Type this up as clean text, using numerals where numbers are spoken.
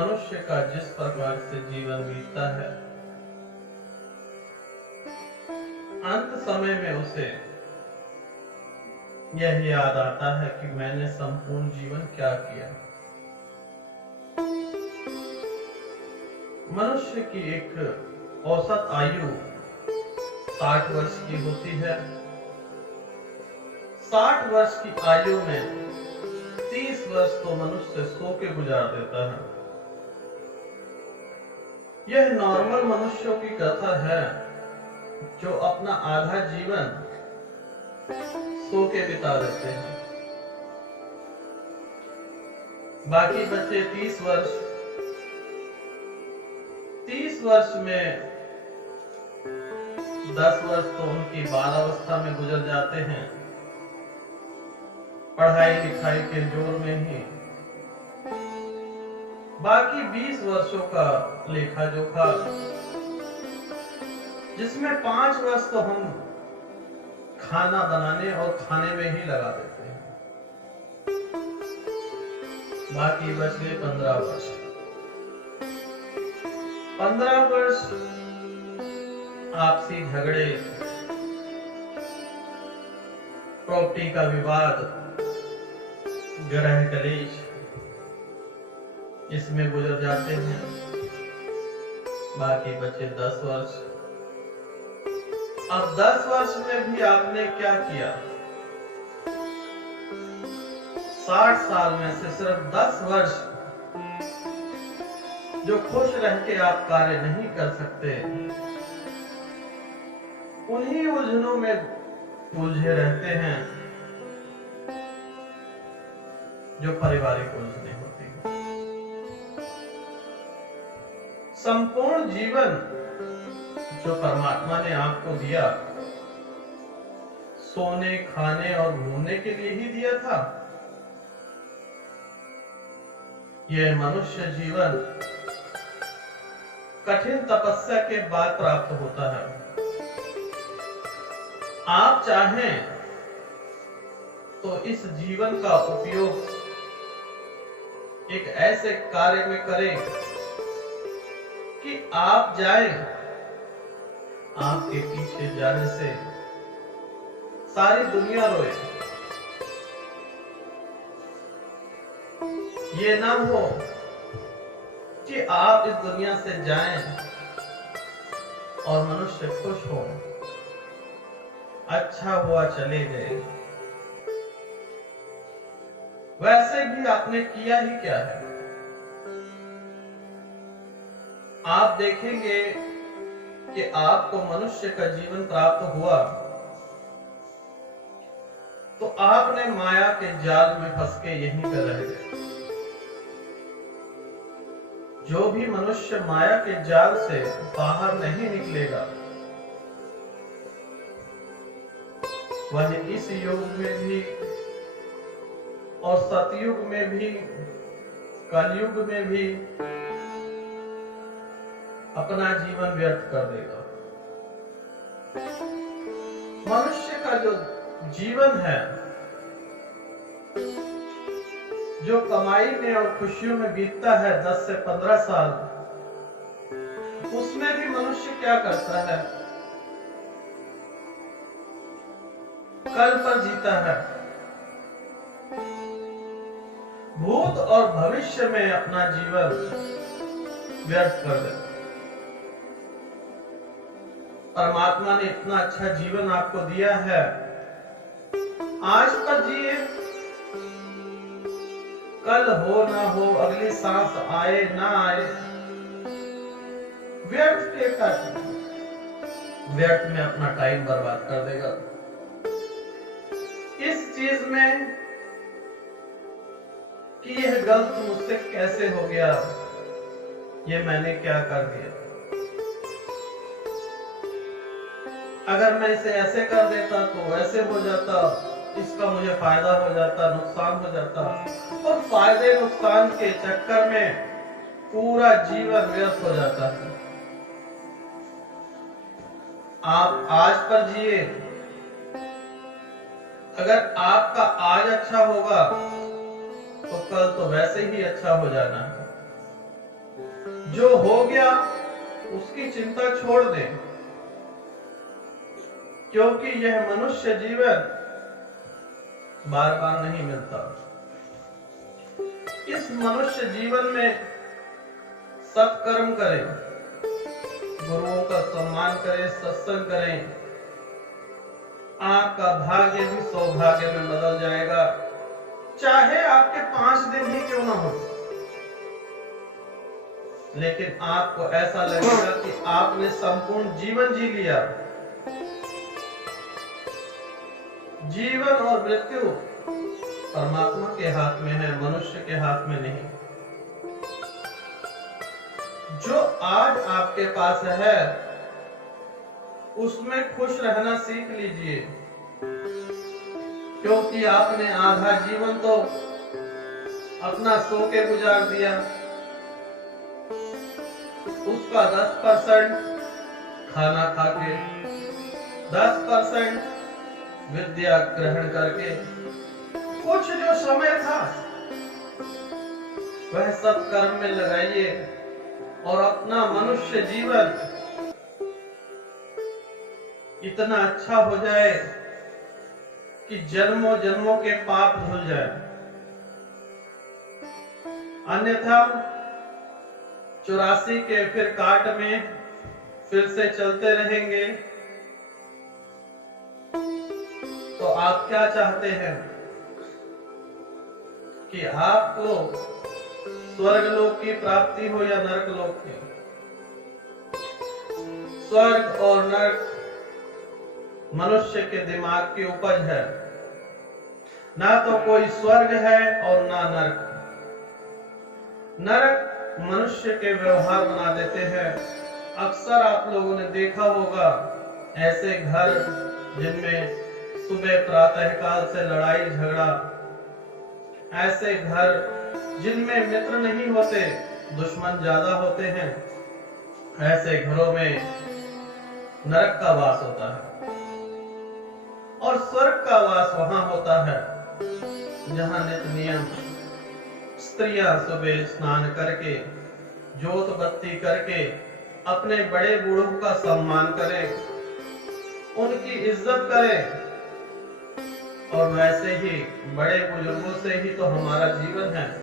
मनुष्य का जिस प्रकार से जीवन बीतता है, अंत समय में उसे यह याद आता है कि मैंने संपूर्ण जीवन क्या किया। मनुष्य की एक औसत आयु 60 वर्ष की होती है। 60 वर्ष की आयु में 30 वर्ष तो मनुष्य सो के गुजार देता है। यह नॉर्मल मनुष्यों की कथा है जो अपना आधा जीवन सो के बिता देते हैं। बाकी बचे 30 वर्ष। 30 वर्ष में 10 वर्ष तो उनकी बाल अवस्था में गुजर जाते हैं, पढ़ाई लिखाई के जोर में ही। बाकी 20 वर्षों का लेखा जोखा, जिसमें 5 वर्ष तो हम खाना बनाने और खाने में ही लगा देते हैं। बाकी बच गए 15 वर्ष। 15 वर्ष आपसी झगड़े, प्रॉपर्टी का विवाद, ग्रह कलेश, इसमें गुजर जाते हैं। बाकी बचे 10 वर्ष। अब 10 वर्ष में भी आपने क्या किया? 60 साल में से सिर्फ 10 वर्ष जो खुश रह के आप कार्य नहीं कर सकते, उन्हीं उलझनों में उलझे रहते हैं जो पारिवारिक उलझने होती है। संपूर्ण जीवन जो परमात्मा ने आपको दिया, सोने, खाने और घूमने के लिए ही दिया था। यह मनुष्य जीवन कठिन तपस्या के बाद प्राप्त होता है। आप चाहें तो इस जीवन का उपयोग एक ऐसे कार्य में करें कि आप जाएं, आपके पीछे जाने से सारी दुनिया रोए। ये ना हो कि आप इस दुनिया से जाएं और मनुष्य खुश हो, अच्छा हुआ चले गए। वैसे भी आपने किया ही क्या है? आप देखेंगे कि आपको मनुष्य का जीवन प्राप्त हुआ तो आपने माया के जाल में फंस के यहीं पर रह गए। जो भी मनुष्य माया के जाल से बाहर नहीं निकलेगा, वह इस युग में भी और सतयुग में भी, कलयुग में भी अपना जीवन व्यर्थ कर देगा। मनुष्य का जो जीवन है, जो कमाई में और खुशियों में बीतता है 10 से 15 साल, उसमें भी मनुष्य क्या करता है? कल पर जीता है, भूत और भविष्य में अपना जीवन व्यर्थ कर देता। परमात्मा ने इतना अच्छा जीवन आपको दिया है, आज पर जिए। कल हो ना हो, अगली सांस आए ना आए, व्यर्थ के कर, व्यर्थ में अपना टाइम बर्बाद कर देगा। इस चीज में कि यह गलत मुझसे कैसे हो गया, ये मैंने क्या कर दिया, अगर मैं इसे ऐसे कर देता तो वैसे हो जाता, इसका मुझे फायदा हो जाता, नुकसान हो जाता। और फायदे नुकसान के चक्कर में पूरा जीवन व्यर्थ हो जाता है। आप आज पर जिए। अगर आपका आज अच्छा होगा तो कल तो वैसे ही अच्छा हो जाना है। जो हो गया उसकी चिंता छोड़ दें, क्योंकि यह मनुष्य जीवन बार बार नहीं मिलता। इस मनुष्य जीवन में सत्कर्म करें, गुरुओं का सम्मान करें, सत्संग करें। आपका भाग्य भी सौभाग्य में बदल जाएगा, चाहे आपके 5 दिन ही क्यों ना हो, लेकिन आपको ऐसा लगेगा कि आपने संपूर्ण जीवन जी लिया। जीवन और मृत्यु परमात्मा के हाथ में है, मनुष्य के हाथ में नहीं। जो आज आपके पास है उसमें खुश रहना सीख लीजिए, क्योंकि आपने आधा जीवन तो अपना सो के गुजार दिया। उसका 10% खाना खाके, 10% विद्या ग्रहण करके, कुछ जो समय था वह सब कर्म में लगाइए और अपना मनुष्य जीवन इतना अच्छा हो जाए कि जन्मों जन्मों के पाप धुल जाए। अन्यथा 84 के फिर काट में फिर से चलते रहेंगे। तो आप क्या चाहते हैं कि आपको स्वर्गलोक की प्राप्ति हो या नरकलोक की? स्वर्ग और नरक मनुष्य के दिमाग की उपज है। ना तो कोई स्वर्ग है और ना नरक। नरक मनुष्य के व्यवहार बना देते हैं। अक्सर आप लोगों ने देखा होगा ऐसे घर जिनमें सुबह प्रातः काल से लड़ाई झगड़ा, ऐसे घर जिनमें मित्र नहीं होते, दुश्मन ज्यादा होते हैं, ऐसे घरों में नरक का वास होता है। और स्वर्ग का वास वहां होता है जहां नित नियम स्त्रियां सुबह स्नान करके, जोत बत्ती करके अपने बड़े बूढ़ों का सम्मान करें, उनकी इज्जत करें। और वैसे ही बड़े बुजुर्गों से ही तो हमारा जीवन है।